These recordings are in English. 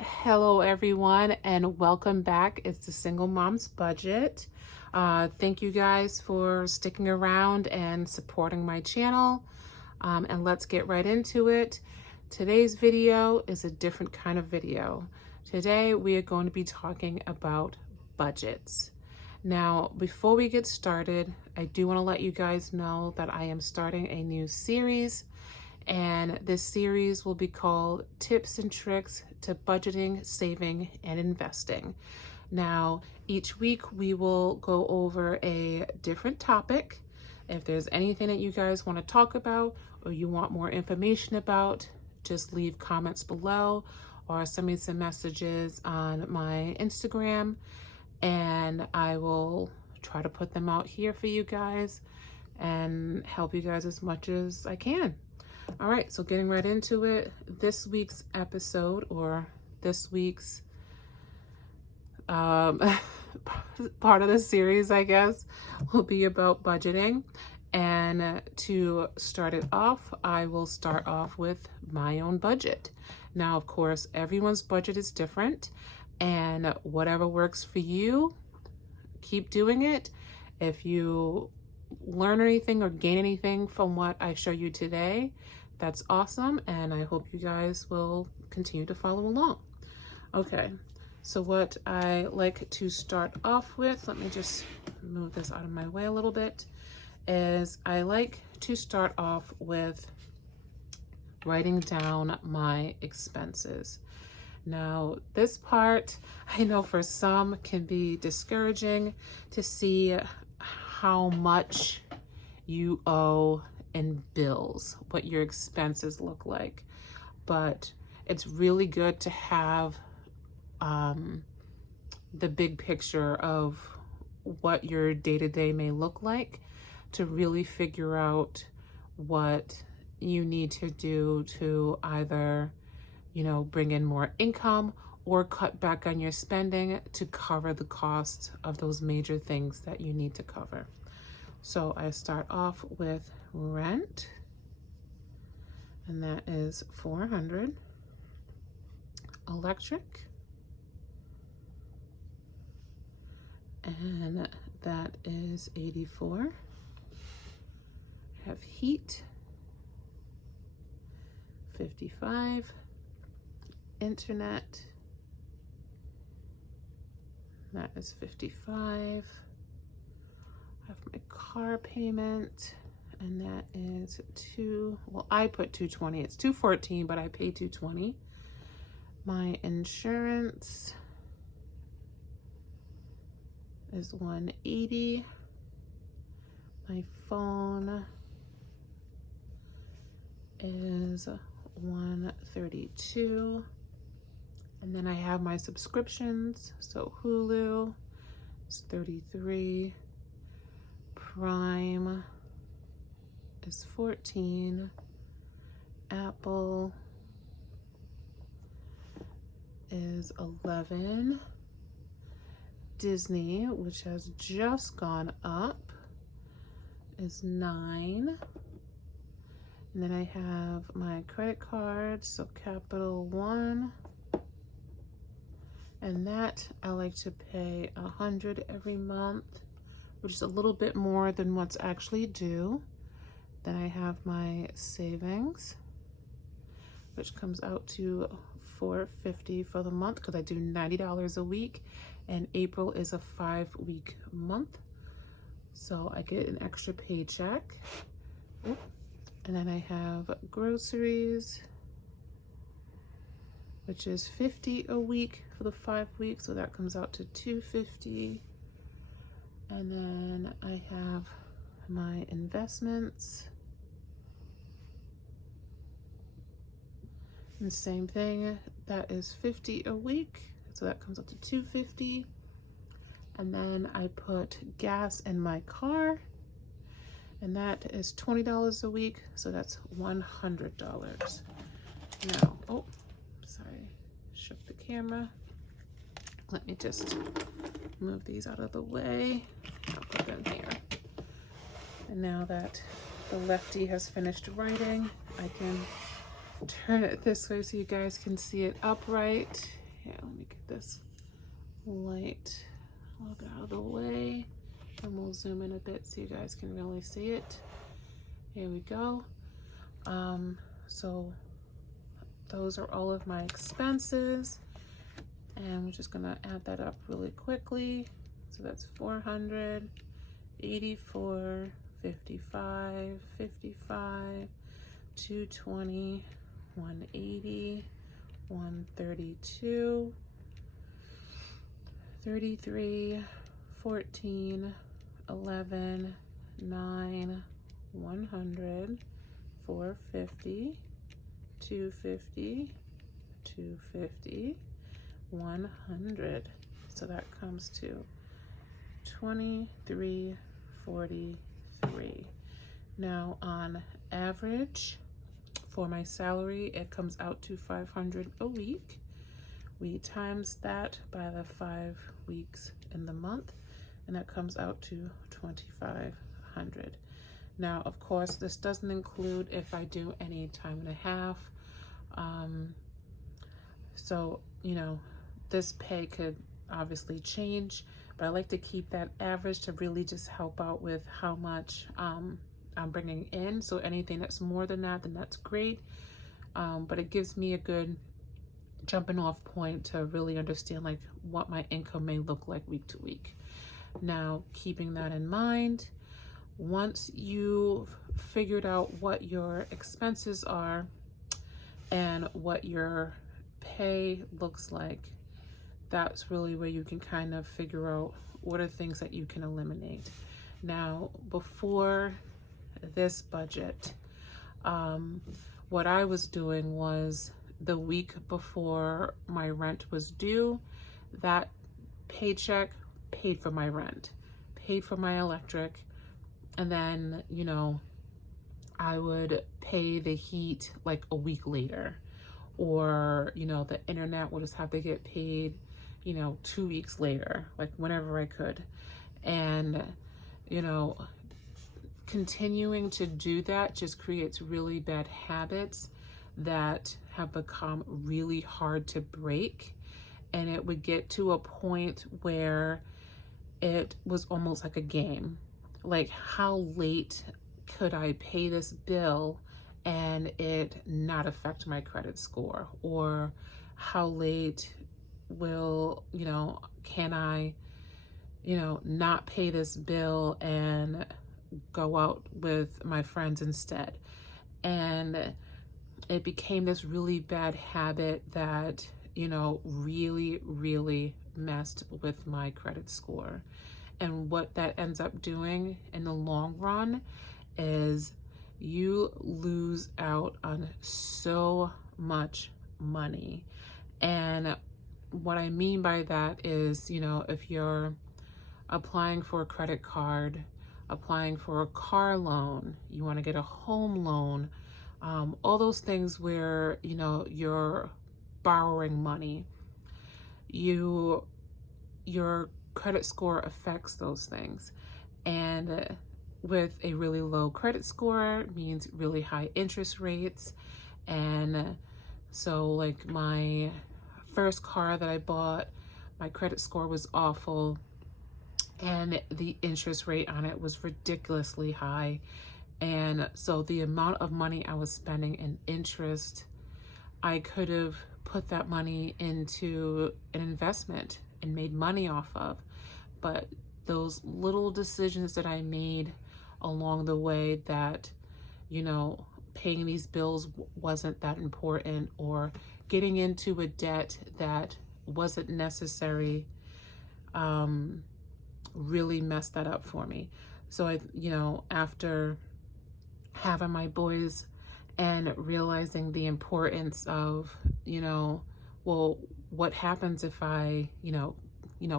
Hello everyone and welcome back. It's the Single Mom's Budget. Thank you guys for sticking around and supporting my channel. And let's get right into it. Today's video is a different kind of video. Today we are going to be talking about budgets. Now, before we get started, I do want to let you guys know that I am starting a new series, and this series will be called Tips and Tricks to Budgeting, Saving, and Investing. Now, each week we will go over a different topic. If there's anything that you guys want to talk about or you want more information about, just leave comments below or send me some messages on my Instagram, and I will try to put them out here for you guys and help you guys as much as I can. All right, so getting right into it, this week's episode, or this week's part of the series, I guess, will be about budgeting. And to start it off, I will start off with my own budget. Now, of course, everyone's budget is different, and whatever works for you, keep doing it. If you learn anything or gain anything from what I show you today, that's awesome, and I hope you guys will continue to follow along. Okay, so what I like to start off with, let me just move this out of my way a little bit, is I like to start off with writing down my expenses. Now, this part, I know for some can be discouraging to see how much you owe in bills, what your expenses look like. But it's really good to have the big picture of what your day-to-day may look like to really figure out what you need to do to either, bring in more income or cut back on your spending to cover the cost of those major things that you need to cover. So I start off with rent, and that is $400. Electric, and that is $84. I have heat, $55. Internet, that is $55. I have my car payment, and that is I put $220. It's $214, but I pay $220. My insurance is $180. My phone is $132. And then I have my subscriptions. So Hulu is $33. Prime is $14. Apple is $11. Disney, which has just gone up, is $9. And then I have my credit card, so Capital One, and that I like to pay $100 every month, which is a little bit more than what's actually due. Then I have my savings, which comes out to $450 for the month because I do $90 a week, and April is a 5-week month, so I get an extra paycheck. And then I have groceries, which is $50 a week for the 5 weeks, so that comes out to $250. And then I have my investments, and same thing, that is $50 a week, so that comes up to $250. And then I put gas in my car, and that is $20 a week, so that's $100. Now, sorry, shook the camera. Let me just move these out of the way. I'll put them here. And now that the lefty has finished writing, I can turn it this way so you guys can see it upright. Here, let me get this light a little bit out of the way, and we'll zoom in a bit so you guys can really see it. Here we go. So those are all of my expenses, and we're just gonna add that up really quickly. So that's 400, 84, 55, 55, 220, 180, 132, 33, 14, 11, 9, 100, 450, 250, 250, 100. So that comes to 23.43. Now on average for my salary, it comes out to 500 a week. We times that by the 5 weeks in the month, and that comes out to 2,500. Now, of course, this doesn't include if I do any time and a half. So, you know, this pay could obviously change, but I like to keep that average to really just help out with how much I'm bringing in. So anything that's more than that, then that's great. But it gives me a good jumping off point to really understand like what my income may look like week to week. Now, keeping that in mind, once you've figured out what your expenses are and what your pay looks like, that's really where you can kind of figure out what are things that you can eliminate. Now, before this budget, what I was doing was the week before my rent was due, that paycheck paid for my rent, paid for my electric, and then, you know, I would pay the heat like a week later, or, you know, the internet would just have to get paid, you know, 2 weeks later, like whenever I could. And, you know, continuing to do that just creates really bad habits that have become really hard to break. And it would get to a point where it was almost like a game. Like, how late could I pay this bill and it not affect my credit score? Or how late will, you know, can I, you know, not pay this bill and go out with my friends instead? And it became this really bad habit that, you know, really, really messed with my credit score. And what that ends up doing in the long run is you lose out on so much money. And what I mean by that is, you know, if you're applying for a credit card, applying for a car loan, you want to get a home loan, all those things where, you know, you're borrowing money, your credit score affects those things. And with a really low credit score means really high interest rates. And so like my first car that I bought, my credit score was awful, and the interest rate on it was ridiculously high. And so the amount of money I was spending in interest, I could have put that money into an investment and made money off of. But those little decisions that I made along the way that, you know, paying these bills wasn't that important, or getting into a debt that wasn't necessary, really messed that up for me. So I, you know, after having my boys and realizing the importance of, you know, well, what happens if I, you know,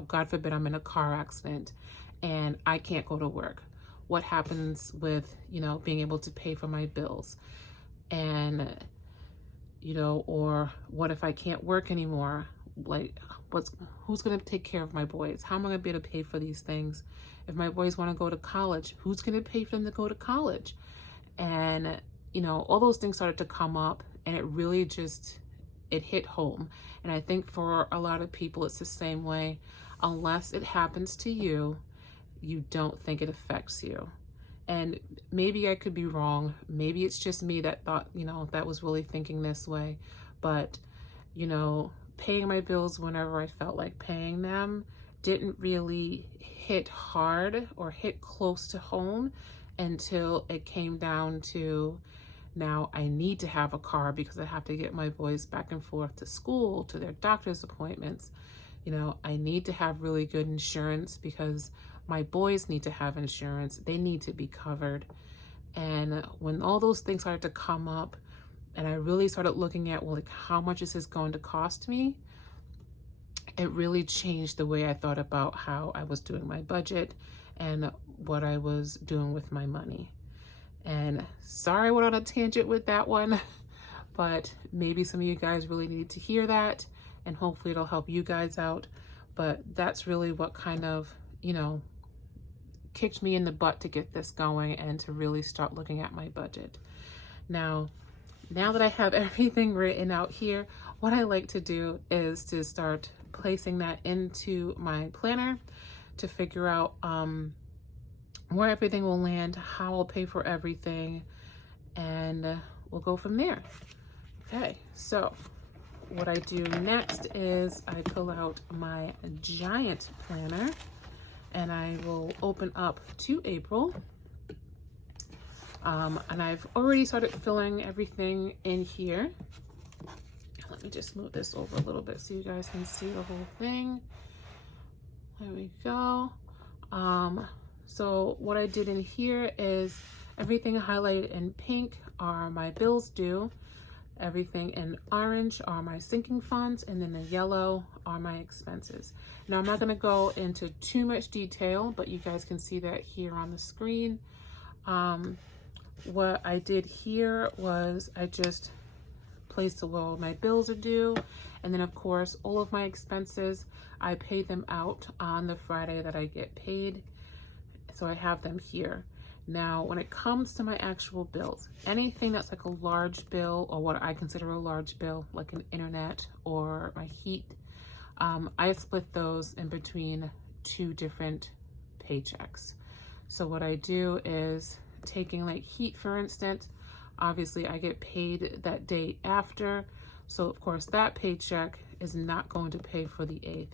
God forbid I'm in a car accident and I can't go to work? What happens with, you know, being able to pay for my bills? And, you know, or what if I can't work anymore? Like, who's going to take care of my boys? How am I going to be able to pay for these things? If my boys want to go to college, who's going to pay for them to go to college? And, you know, all those things started to come up, and it really just it hit home. And I think for a lot of people, it's the same way. Unless it happens to you, you don't think it affects you. And maybe I could be wrong. Maybe it's just me that thought, that was really thinking this way. But, paying my bills whenever I felt like paying them didn't really hit hard or hit close to home until it came down to, now I need to have a car because I have to get my boys back and forth to school, to their doctor's appointments. I need to have really good insurance because my boys need to have insurance. They need to be covered. And when all those things started to come up and I really started looking at, well, like, how much is this going to cost me? It really changed the way I thought about how I was doing my budget and what I was doing with my money. And sorry I went on a tangent with that one, but maybe some of you guys really need to hear that, and hopefully it'll help you guys out. But that's really what kind of, kicked me in the butt to get this going and to really start looking at my budget. Now that I have everything written out here, what I like to do is to start placing that into my planner to figure out where everything will land, how I'll pay for everything, and we'll go from there. Okay, so what I do next is I pull out my giant planner and I will open up to April. And I've already started filling everything in here. Let me just move this over a little bit so you guys can see the whole thing. There we go. So what I did in here is everything highlighted in pink are my bills due. Everything in orange are my sinking funds, and then the yellow are my expenses. Now I'm not going to go into too much detail, but you guys can see that here on the screen. What I did here was I just placed where all my bills are due, and then of course all of my expenses, I pay them out on the Friday that I get paid. So I have them here. Now, when it comes to my actual bills, anything that's like a large bill or what I consider a large bill, like an internet or my heat, I split those in between 2 different paychecks. So what I do is, taking like heat, for instance, obviously I get paid that day after. So of course that paycheck is not going to pay for the 8th.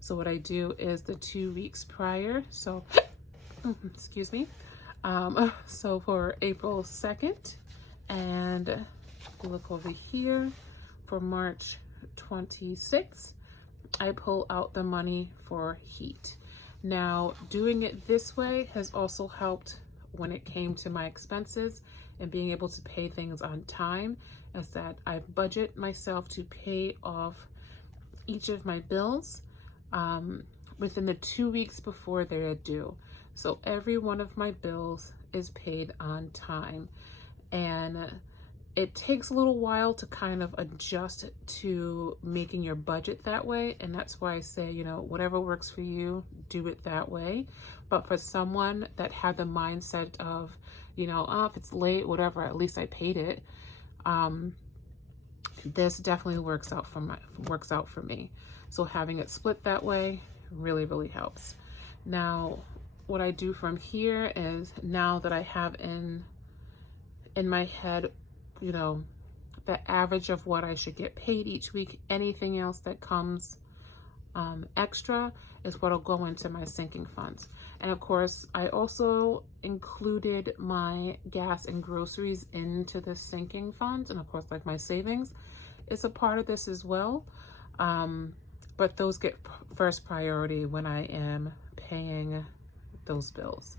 So what I do is the 2 weeks prior, so excuse me. So for April 2nd, and look over here, for March 26th, I pull out the money for heat. Now, doing it this way has also helped when it came to my expenses and being able to pay things on time, is that I budget myself to pay off each of my bills within the 2 weeks before they're due. So every one of my bills is paid on time, and it takes a little while to kind of adjust to making your budget that way. And that's why I say, whatever works for you, do it that way. But for someone that had the mindset of, if it's late, whatever, at least I paid it, this definitely works out for me. So having it split that way really, really helps. Now, what I do from here is, now that I have in my head, the average of what I should get paid each week, anything else that comes extra is what'll go into my sinking funds. And of course, I also included my gas and groceries into the sinking funds. And of course, like my savings is a part of this as well. But those get first priority when I am paying those bills.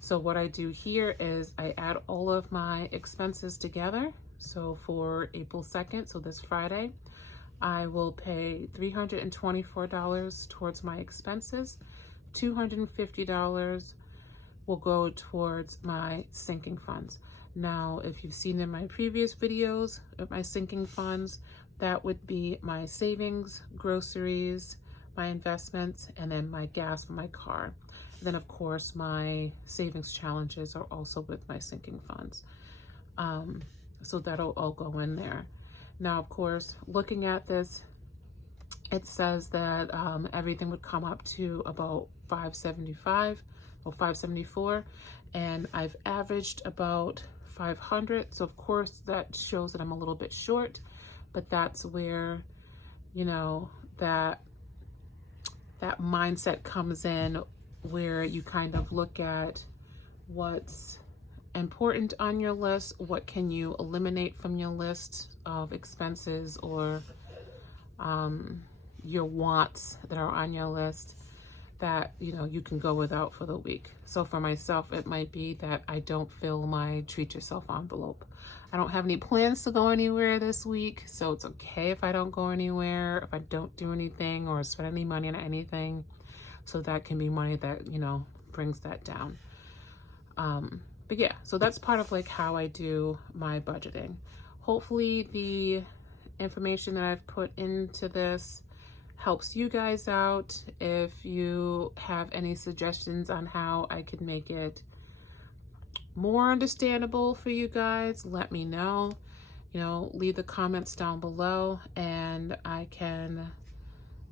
So what I do here is I add all of my expenses together. So for April 2nd, so this Friday, I will pay $324 towards my expenses. $250 will go towards my sinking funds. Now, if you've seen in my previous videos of my sinking funds, that would be my savings, groceries, my investments, and then my gas for my car. And then of course my savings challenges are also with my sinking funds. So that'll all go in there. Now, of course, looking at this, it says that everything would come up to about 575 or 574, and I've averaged about 500. So of course that shows that I'm a little bit short, but that's where, you know, that mindset comes in, where you kind of look at what's important on your list, what can you eliminate from your list of expenses, or your wants that are on your list that, you know, you can go without for the week. So for myself, it might be that I don't fill my treat yourself envelope. I don't have any plans to go anywhere this week, so it's okay if I don't go anywhere, if I don't do anything or spend any money on anything. So that can be money that, you know, brings that down. But yeah, so that's part of like how I do my budgeting. Hopefully the information that I've put into this helps you guys out. If you have any suggestions on how I could make it more understandable for you guys, let me know. You know, leave the comments down below and I can,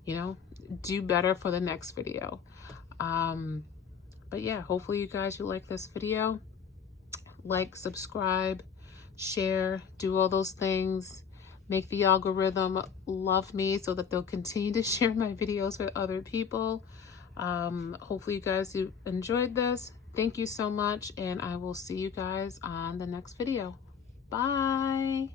you know, do better for the next video. But yeah, hopefully you guys, you like this video. Like, subscribe, share, do all those things. Make the algorithm love me so that they'll continue to share my videos with other people. Hopefully you guys enjoyed this. Thank you so much, and I will see you guys on the next video. Bye.